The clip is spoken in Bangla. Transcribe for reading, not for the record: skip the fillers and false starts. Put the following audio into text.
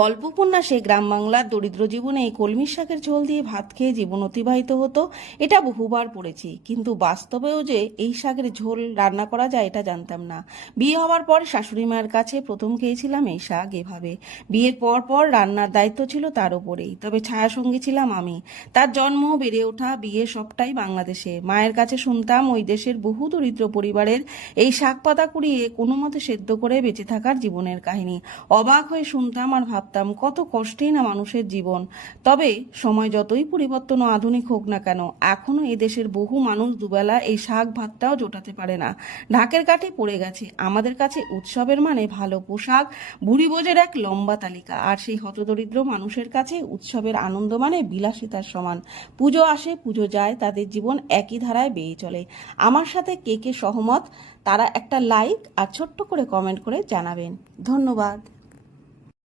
গল্প উপন্যাসে গ্রাম বাংলার দরিদ্র জীবনে এই কলমির শাকের ঝোল দিয়ে ভাত খেয়ে জীবন অতিবাহিত হতো, এটা বহুবার পড়েছি। কিন্তু বাস্তবেও যে এই শাকের ঝোল রান্না করা যায় এটা জানতাম না। বিয়ে হওয়ার পর শাশুড়ি মায়ের কাছে প্রথম খেয়েছিলাম এই শাক এভাবে। বিয়ের পর পর রান্নার দায়িত্ব ছিল তার উপরেই, তবে ছায়াসঙ্গী ছিলাম আমি। তার জন্ম, বেড়ে ওঠা, বিয়ে সবটাই বাংলাদেশে। মায়ের কাছে শুনতাম ওই দেশের বহু দরিদ্র পরিবারের এই শাক পাতা কুড়িয়ে কোনো মতে সেদ্ধ করে বেঁচে থাকার জীবনের কাহিনী। অবাক হয়ে শুনতাম আর ভাবতাম কত কষ্টেই না মানুষের জীবন। তবে সময় যতই পরিবর্তন ও আধুনিক হোক না কেন, এখনো এদেশের বহু মানুষ দুবেলা এই শাক ভাতটাও জোটাতে পারে না। ঢাকের কাঠে পড়ে গেছে। আমাদের কাছে উৎসবের মানে ভালো পোশাক, ভুরি ভোজের এক লম্বা তালিকা, আর সেই হতদরিদ্র মানুষের কাছে উৎসবের আনন্দ মানে বিলাসিতার সমান। পুজো আসে, পুজো যায়, তাদের জীবন একই ধারায় বেয়ে চলে। আমার সাথে কে কে সহমত, তারা একটা লাইক আর ছোট্ট করে কমেন্ট করে জানাবেন। ধন্যবাদ।